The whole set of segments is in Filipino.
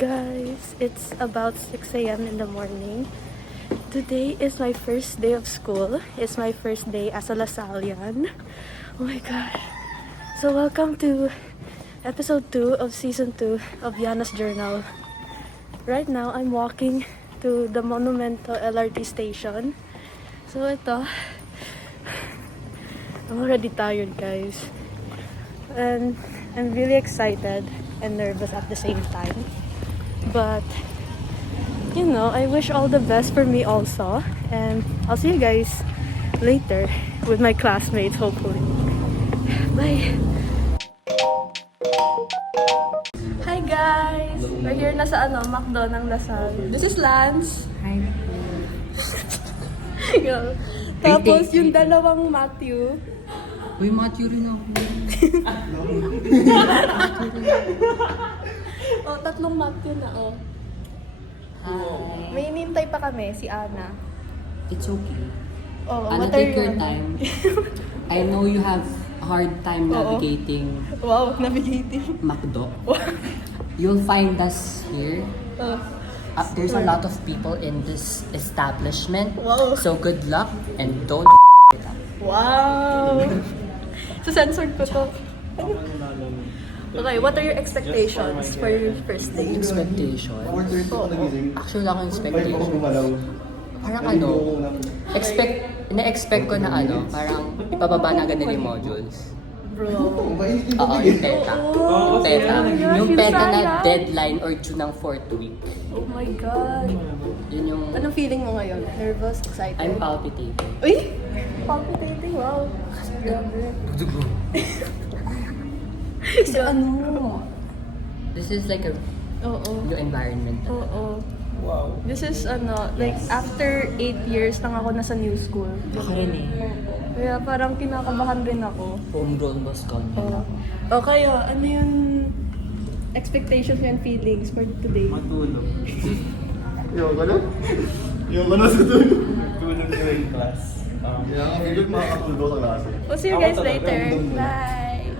guys, it's about 6 a.m. in the morning. Today is my first day of school. It's my first day as a Lasallian. Oh my gosh. So welcome to episode 2 of season 2 of Yana's Journal. Right now, I'm walking to the Monumento LRT station. So ito, I'm already tired, guys. And I'm really excited and nervous at the same time. But, you know, I wish all the best for me also. And I'll see you guys later with my classmates, hopefully. Bye! Hi guys! We're here na sa McDo ng Lasal. This is Lance. Hi. Yo. Tapos yung dalawang Matthew. Uy, Matthew rin ako. Oh, tatlong Matthew na, oh. Hi. May inintay pa kami, si Ana. It's okay. Oh, Ana, what are take your you- time. I know you have a hard time navigating Wow, navigating. McDo. You'll find us here. Oh. There's a lot of people in this establishment. Wow. So good luck and don't it up. Wow! So, censored ko to. Okay, what are your expectations for your first day? Expectation. Actually, wala akong expectation. Parang na-expect ko na parang ipababa na agad nila yung modules. Bro. Oo, yung PETA. Oh, PETA. yeah, Yung PETA na sayang. deadline or due ng 4th week. Oh my God. Yun yung... Anong feeling mo ngayon? Nervous? Excited? I'm palpitating. Uy! Palpitating, wow. Grabe. So, This is like a Oo. new environment. Oo. Wow. This is like after 8 years nang ako nasa new school. Ako rin eh. Kaya parang kinakabahan rin ako. Homegrown boss ko. O kayo, ano yung expectations and feelings for today? Matulog. Yung ano? Yung ano sa tulog? Tulog during class. Yung hindi makakatulog sa klase. We'll see you guys later. Bye!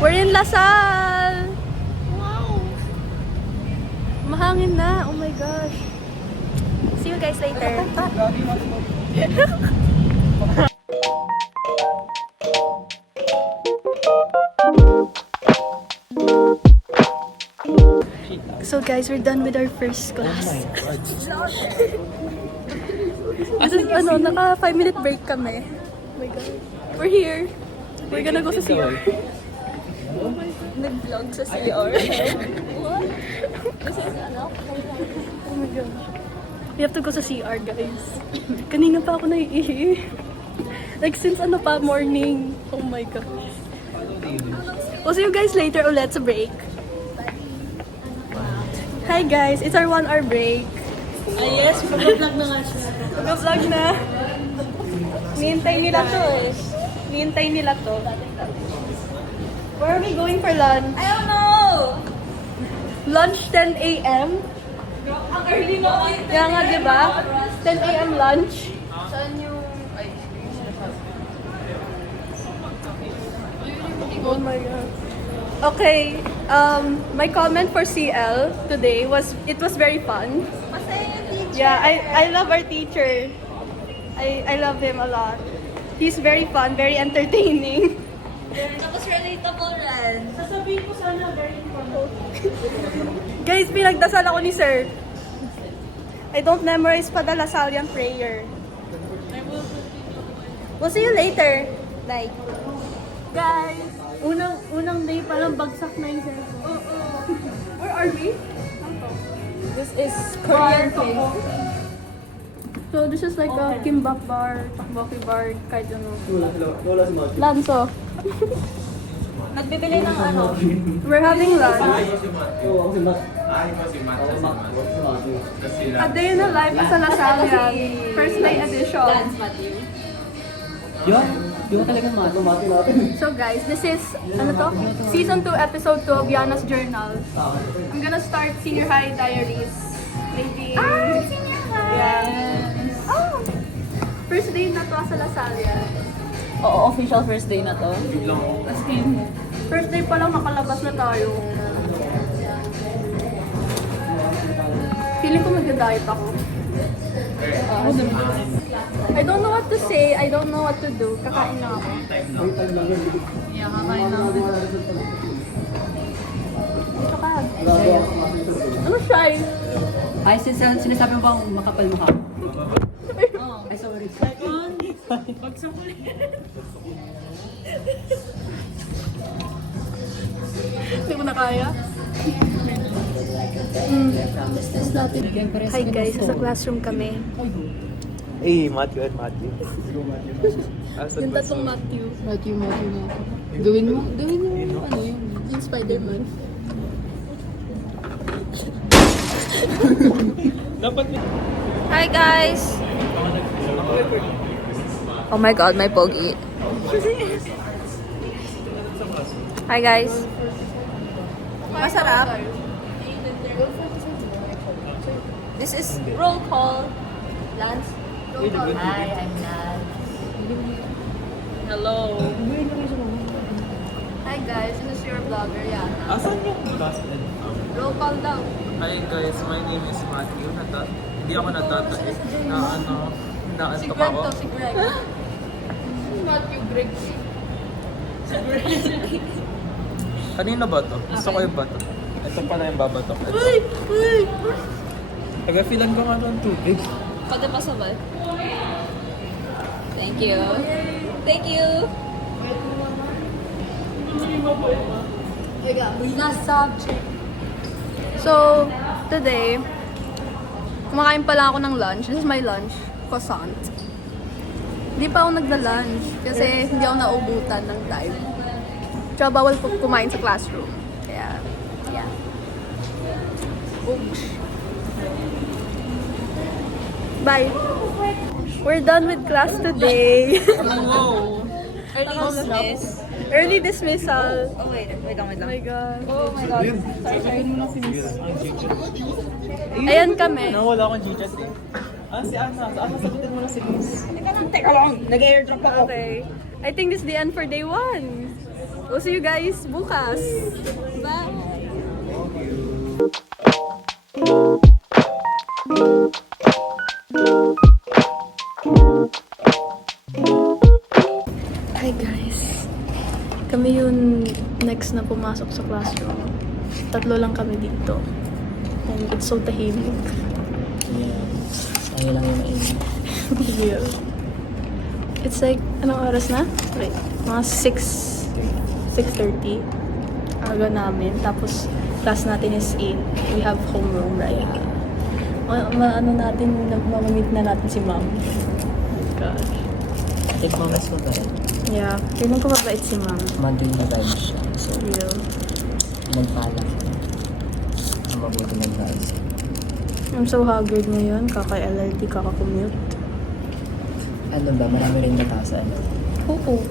We're in Lasal! Wow! Mahangin na. Oh my gosh. See you guys later. So guys, we're done with our first class. This is, naka 5-minute break kami. Oh my God. We're here. We're gonna go sa CR. Oh my God. Nag-vlog sa CR. What? This is oh my God. We have to go sa CR, guys. Kanina pa ako naiihi. Like since morning. Oh my God. We'll see you guys later ulit sa break. Hi guys, it's our 1-hour break. Yes, mag-vlog na nga siya. Mag-vlog na. Nihintay nila to eh. Nihintay nila to. Where are we going for lunch? I don't know! Lunch 10 a.m. Ang early na kayo. Kaya nga, di ba? 10 a.m. lunch. Saan yung... Ay, Oh my God. Okay, my comment for CL today was, it was very fun. masaya yung teacher. Yeah, I love our teacher. I love him a lot. He's very fun, very entertaining. Tapos relatable rin. Sasabihin ko sana very fun. Guys, pinagdasal ako ni Sir. I don't memorize pa the Lasallian prayer. We'll see you later. Bye. Guys, unang day parang bagsak na yung cellphone. Where are we? This is Korean place. So this is like a kimbap bar, tteokbokki bar, kahit ano. Wala si Matthew. Lanso. Nagbibili ng We're having lunch. Oo, ako si Matt. A day in the life as a Lasallian. First day edition. Dance, Matthew. Yung talagang Matthew. Matthew natin. So guys, this is, Season 2, Episode 2 of Yana's Journal. I'm gonna start Senior High Diaries. Maybe... Senior high! Yeah. Oh! First day na to sa Lasalle. Oo, official first day na to. As in, first day pa lang nakalabas na tayo. Feeling ko mag-diet ako. I don't know what to say, I don't know what to do. Kakain lang ako. Yeah, kakain lang ako. Ito ka. Ano shy? Ay, sinasabi mo bang makapal mukha? Ay, sorry. Hindi ko na kaya. Hi guys, sa classroom kami. Hey, Matthew and Matthew. Yung tatlong Matthew. Matthew. Gawin mo ano yun? Yung Spider-Man. Hi guys! Oh my god, my pogi. Hi guys. Masarap. This is roll call. Lance. Roll call. Hi, I'm Nat. Hello. Hi guys, this is your vlogger, Yana. Asan yung last and Roll call daw. Hi guys, my name is Matthew. Hindi ako natatais na Si naantok Greg ako. to, si Greg. Matthew Greg. Kanino ba to? Gusto ko yung bato. Ito pala yung babatok. Uy! Uy! Taga-filan ko nga ng tubig. Pwede pa sa ba? Thank you. Thank you. Last subject. So, today, kumakain pala ako ng lunch. This is my lunch. Croissant. Hindi pa ako nagla-lunch kasi hindi ako naubutan ng time. Tsaka bawal po kumain sa classroom. Kaya, yeah. Oops. Bye. We're done with class today. Wow! Early dismiss. Early dismissal. Oh, wait lang. Oh my God. Oh my God. Sorry. Ayan kami. Nawala akong G-chat eh. Si Ana. Sagutin mo na si Liz. Teka lang, nag-airdrop ako. Okay. I think this is the end for day 1. We'll see you guys bukas. Bye. Hi guys. Kami yung next na pumasok sa classroom. Tatlo lang kami dito. And it's so tahimik. Ayaw lang yung mainit. Yeah. It's like, anong oras na? Wait, mga 6:30. Aga namin. Tapos, class natin is 8. We have homeroom, right? Ano natin, mamamit na natin si ma'am. Gosh. Take moments mo ba rin? Yeah. Feeling ko mabait si ma'am. Monday revenge siya. So, Real. nagpala siya. Ang mabuti ng guys. I'm so haggard ngayon. Kaka-LRT, kaka-commute. Ano ba? Marami rin batasan. Oo.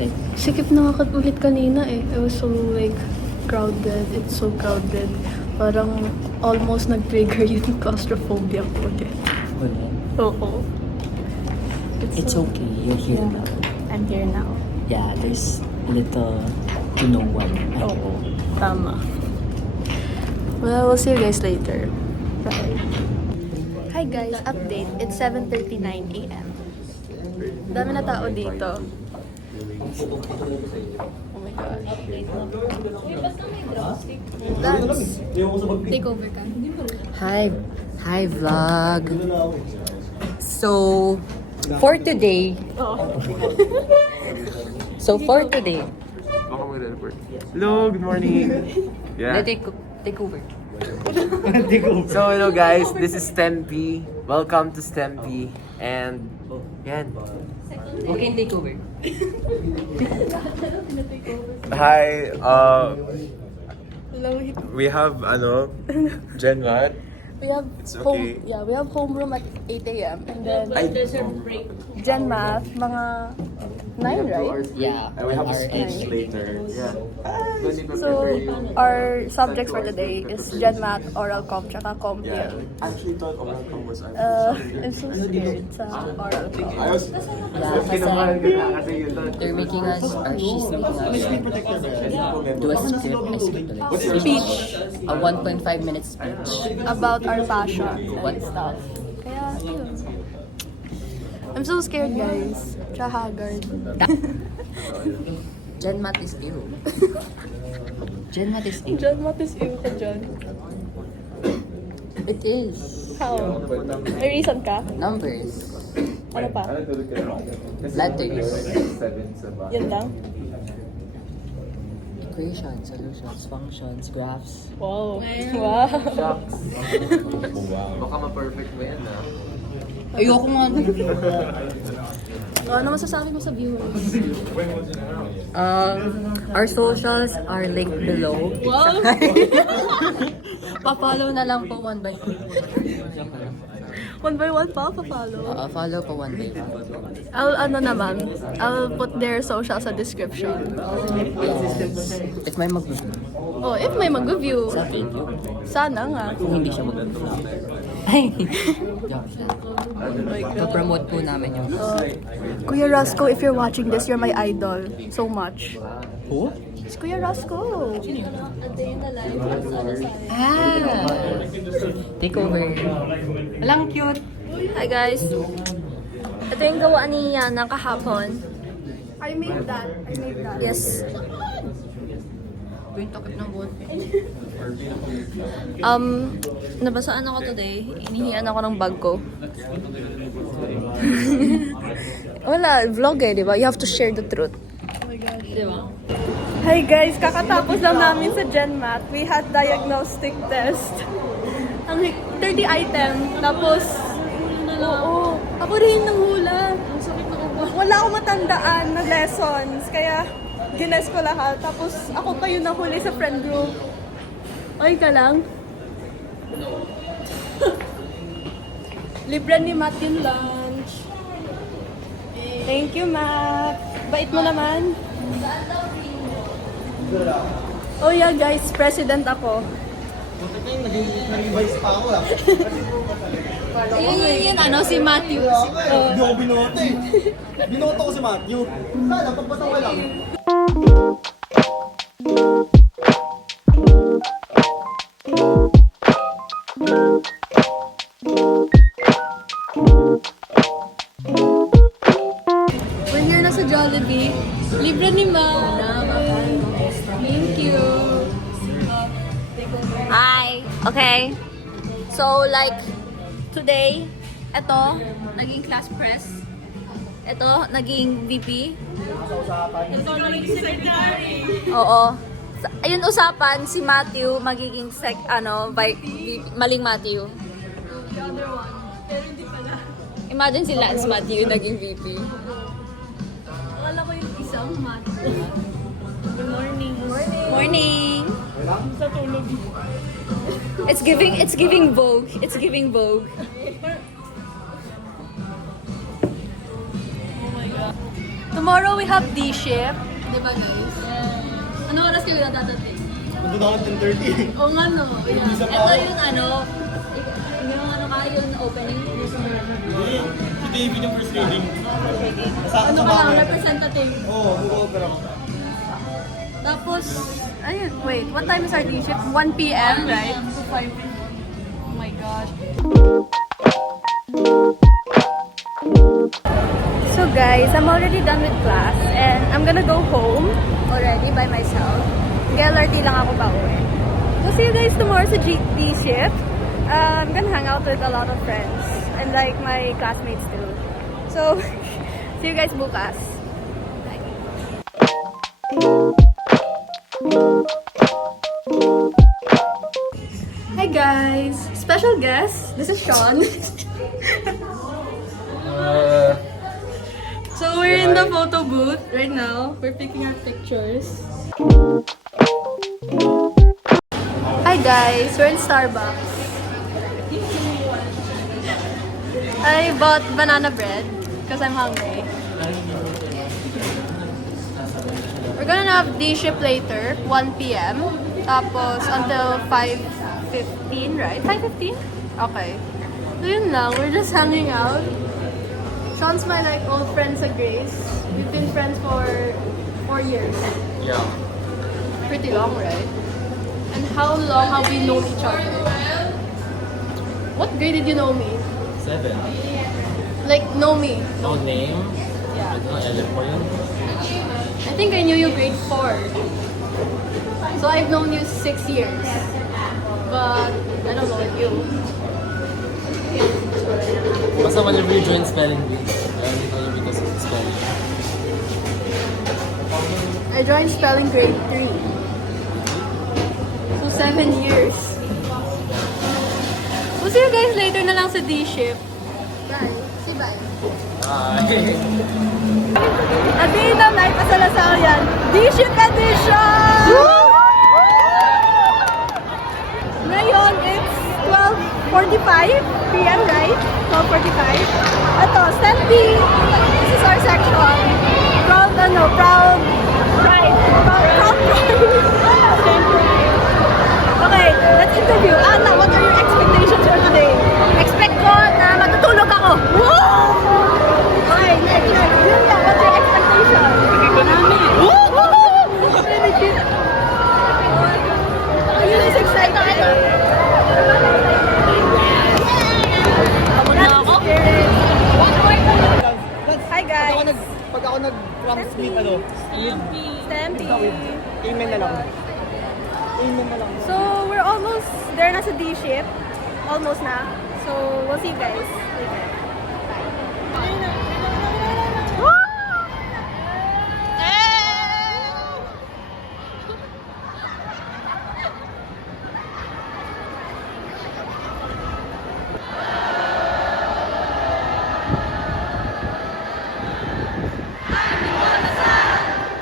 Like, Sikip na nga ulit kanina eh. It was so like crowded. It's so crowded. Parang almost nag-trigger yung claustrophobia ko ulit. wala. Oo. It's so- okay. You're here Yeah. now. I'm here now. Yeah, there's little to no one. Oo. Tama. Well, we'll see you guys later. Bye. Hi guys, update. It's 7:39 a.m. Dami na tao dito. Oh my gosh. Lance, take over ka. Hi vlog. So, for today. Hello, good morning. Yeah. Take over. So hello guys, this is STEM B. Welcome to STEM B. And yan. Okay, take over. Hi, we have Gen Mat. We have It's home, okay. yeah, we have homeroom at 8 a.m. and then Ay, Gen Math, mga 9, right? Yeah. And we have a our speech age. later. Yeah. So, our subjects for today is Gen Math, Oral Com, tsaka Com Yeah. Pil. I actually thought oral com was I'm so scared sa Oral Com. I was Yeah, kasi they're making us, or she's making us do a script. What's your Speech A 1.5 minute speech. about our passion and stuff. Kaya, yun. I'm so scared, guys. Tsaka haggard. Gen Math is ew. Gen Math is ew. John, what is you ka, John? It is. How? May reason ka? Numbers. Ano pa? Letters. Yun lang? Equations, solutions, functions, graphs. Wow. Wow. Baka ma-perfect mo yan ah. Ayoko nga. Ano masasabi mo sa viewers? Our socials are linked below. Wow! Pa-follow na lang po one by one. One by one pa, pa-follow. Follow po one by one. I'll put their social sa description. Yes. If may mag-review. Oh, if may mag-view. Sa video. Sana nga. Kung hindi siya mag-review. Ay! Joke lang. Pa-promote po namin yung... Kuya Roscoe, if you're watching this, you're my idol. So much. Who? It's Kuya Roscoe. Ah! Take over. Walang cute. Hi guys. Ito yung gawa ni Yana kahapon. I made that. Yes. Ito yung takip ng buwan. Nabasaan ako today. Inihian ako ng bag ko. Wala, vlog eh, di ba? You have to share the truth. Oh my God. Di ba? Hi guys, kakatapos lang namin sa Gen Math. We had diagnostic test. Ang 30 item. Tapos, oo. Ako rin nang hula. Wala akong matandaan na lessons. Kaya, gines ko lahat. Tapos, ako pa yun nahuli sa friend group. Okay ka lang? Libre ni Matt yung lunch. Thank you, Matt. Bait mo naman. Oh yeah, guys. President ako. nag-advise pa ako ah. Yun, si Matthew. Hindi ako binoto eh. Binoto ko si Matthew. Sana, pagpatawa lang. We're here na sa Jollibee. Libre ni Ma. Thank you. Hi. Okay. So, like, today, ito, naging class press. Ito, naging VP. Ito, naging secretary. Oo. Ayun usapan, si Matthew magiging VP, maling Matthew. The other one. Pero hindi pala. Imagine si Lance Matthew naging VP. Akala ko yung isang Matthew. Good morning. Morning. Sa tulog. It's giving Vogue. It's giving Vogue. Oh my God. Tomorrow we have D-Shift. Di ba guys? Ano oras kayo dadating? Nandun ako 10:30. Oo nga no. Yeah. Ito yung yung opening. Ito yung first reading. Ano ka lang, representative. Oo, mag-over ako. Tapos, ayun, wait, what time is our D-Shift? 1 p.m., right? To 5 p.m. Oh my gosh. So guys, I'm already done with class and I'm gonna go home already by myself. LRT lang ako pa uwi. We'll see you guys tomorrow sa D-Shift. I'm gonna hang out with a lot of friends and like my classmates too. So, see you guys bukas. Hi guys! Special guest, this is Sean. So we're in the photo booth right now. We're picking our pictures. Hi guys, we're in Starbucks. I bought banana bread because I'm hungry. gonna have D-ship later, 1 p.m. Tapos until 5:15, right? 5:15? Okay. So yun lang, we're just hanging out. Sean's my like old friend sa Grace. We've been friends for 4 years. Yeah. Pretty long, right? And how long have we known each other? What grade did you know me? 7. Like, know me? No name? Yeah. Alam ko yun. I think I knew you grade 4. So I've known you 6 years. But I don't know you. Basta whenever you join spelling bee, I only know you because of spelling. I joined spelling grade 3. So 7 years. We'll see you guys later na lang sa D-ship. Bye. Say bye. Bye. Adina, may pasalasal yan. D-ship edition! Ngayon, it's 12:45 p.m., right? 12:45. Ito, Stampy. This is our section. Proud pride. Okay, let's interview. Anna, what are your expectations for today? Expect ko na matutulog ako. Okay, next. Julia, what's your expectation? Are you guys excited? Hi guys! Pag ako nag-transmit, Stampy! amen na lang. Amen na lang. So, we're almost there na sa D-ship. Almost na. So, we'll see you guys later.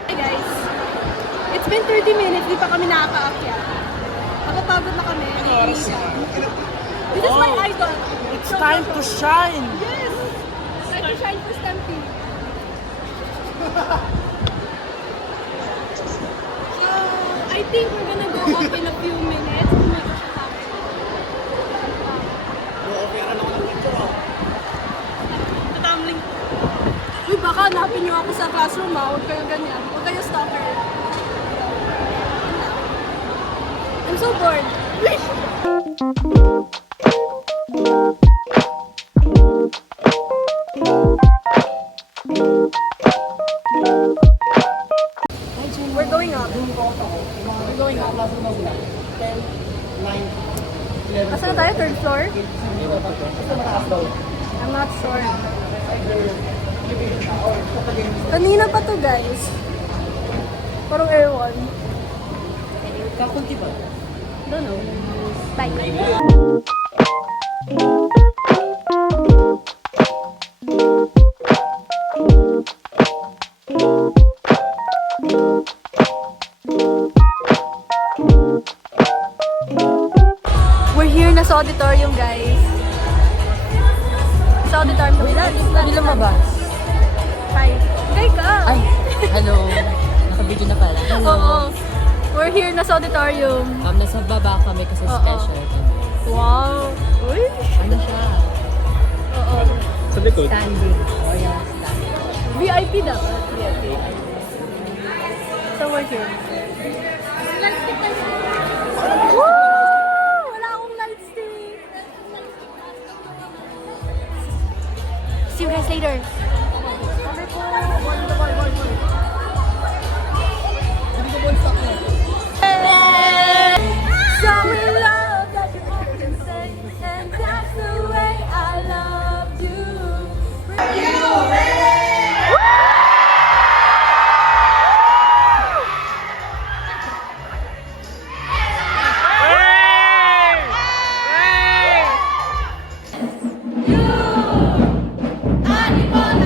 Hey guys! It's been 30 minutes, di pa kami nakakaakyat. Napapagod na kami. This is my idol. It's time to shine! Yes! Time to shine for Stampy. I think we're gonna go up in a few minutes. Oh my gosh, Tatamling. Uy, baka hanapin niyo ako sa classroom ha. Huwag kayo ganyan. Huwag kayo stalker. I'm so bored. We're going up. We're going up. Asan na tayo? Third floor? I'm not sure. Kanina pa to guys. Parang airwan. Kakunti ba? Don't know. Bye. We're here na sa auditorium, guys. Sa auditorium kami. Hindi lumabas. Hi. Hi ka. Ay, hello. Naka-video na pala. Hello. Oo. We're here na sa auditorium. Nasa baba kami kasi Oo. sketcher kami. Wow. Uy. Ano siya? Oo. Sa likod. Standing. O yan, standing. VIP dapat. VIP. So we're here. Woo! Wala akong light stick. See you guys later. So in love that you can say, and that's the way I love you. Anybody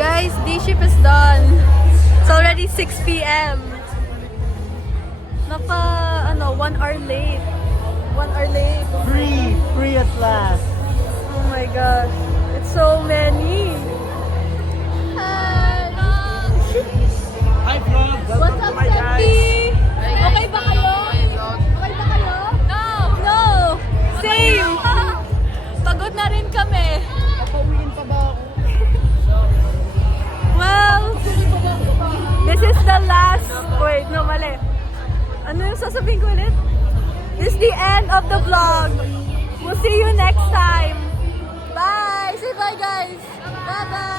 Guys, day shift is done. It's already 6 p.m. 1 hour late. 1 hour late. Free at last. Oh my gosh. It's so many. Hi. Hi vlog. What's up, Sandy? Okay ba kayo? Okay ba kayo? No. No. Same. Pagod na rin kami. Papauwiin pa ba ako? Well, this is the last. Wait, no, mali. Ano yung sasabihin ko ulit? This is the end of the vlog. We'll see you next time. Bye! Say bye, guys! Bye-bye!